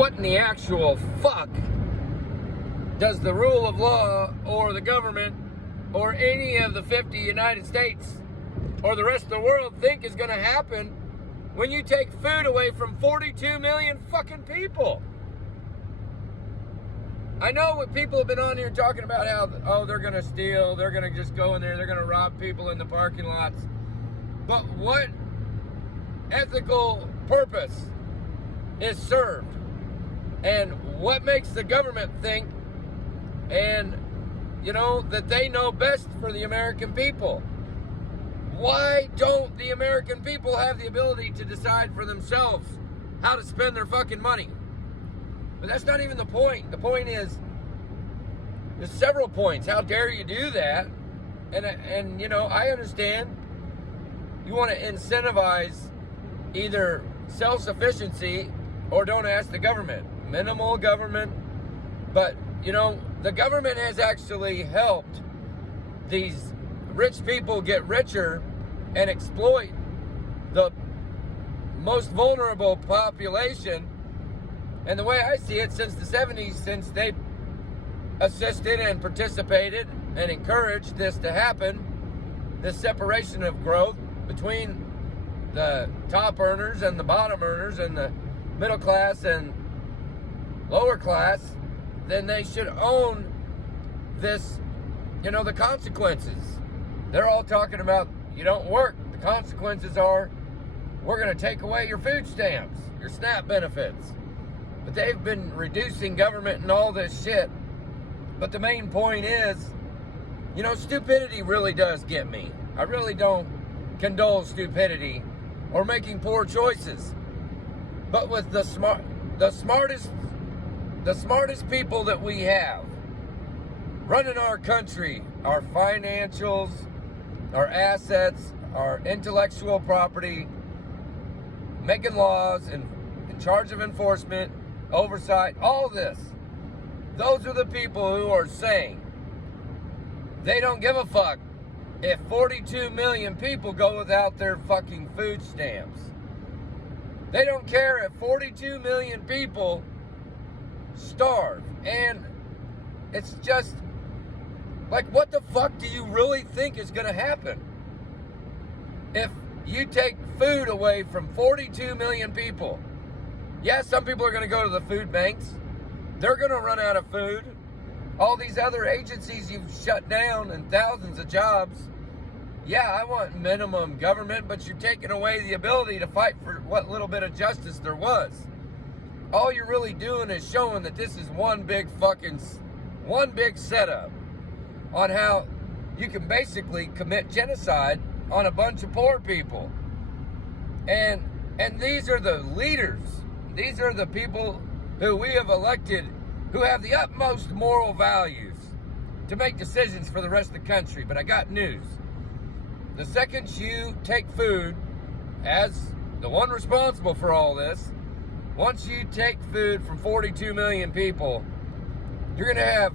what in the actual fuck does the rule of law or the government or any of the 50 United States or the rest of the world think is going to happen when you take food away from 42 million fucking people? I know what people have been on here talking about how, oh, they're going to steal, they're going to just go in there, they're going to rob people in the parking lots. But what ethical purpose is served? And what makes the government think, and, you know, that they know best for the American people? Why don't the American people have the ability to decide for themselves how to spend their fucking money? But that's not even the point. The point is, there's several points. How dare you do that? And you know, I understand you want to incentivize either self-sufficiency or don't ask the government. Minimal government. But, you know, the government has actually helped these rich people get richer and exploit the most vulnerable population. And the way I see it, since the 70s, since they assisted and participated and encouraged this to happen, this separation of growth between the top earners and the bottom earners and the middle class and lower class, then they should own this, you know, the consequences. They're all talking about, you don't work. The consequences are, we're going to take away your food stamps, your SNAP benefits. But they've been reducing government and all this shit. But the main point is, you know, stupidity really does get me. I really don't condole stupidity or making poor choices. But with the smartest people that we have running our country, our financials, our assets, our intellectual property, making laws and in charge of enforcement, oversight, all this. Those are the people who are saying they don't give a fuck if 42 million people go without their fucking food stamps. They don't care if 42 million people starve. And it's just like, what the fuck do you really think is going to happen if you take food away from 42 million people? Yeah, some people are going to go to the food banks. They're going to run out of food. All these other agencies you've shut down and thousands of jobs. Yeah, I want minimum government, but you're taking away the ability to fight for what little bit of justice there was. All you're really doing is showing that this is one big setup on how you can basically commit genocide on a bunch of poor people. And these are the leaders. These are the people who we have elected, who have the utmost moral values to make decisions for the rest of the country. But I got news. The second you take food, as the one responsible for all this, once you take food from 42 million people, you're going to have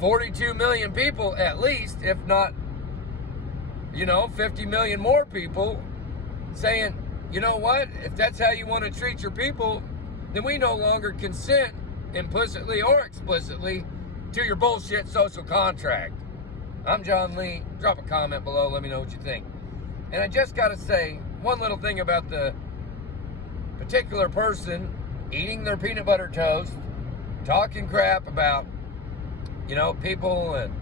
42 million people at least, if not, you know, 50 million more people saying, you know what, if that's how you want to treat your people, then we no longer consent implicitly or explicitly to your bullshit social contract. I'm John Lee. Drop a comment below. Let me know what you think. And I just got to say one little thing about the particular person eating their peanut butter toast, talking crap about, you know, people and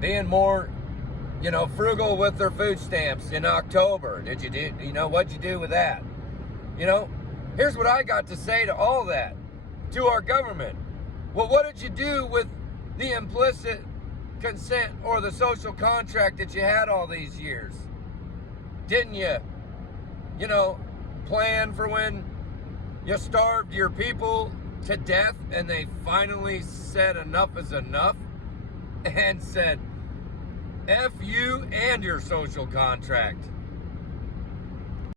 being more, you know, frugal with their food stamps in October. What'd you do with that? You know, here's what I got to say to all that, to our government. Well, what did you do with the implicit consent or the social contract that you had all these years? Didn't you, you know, plan for when you starved your people to death and they finally said enough is enough and said, F you and your social contract.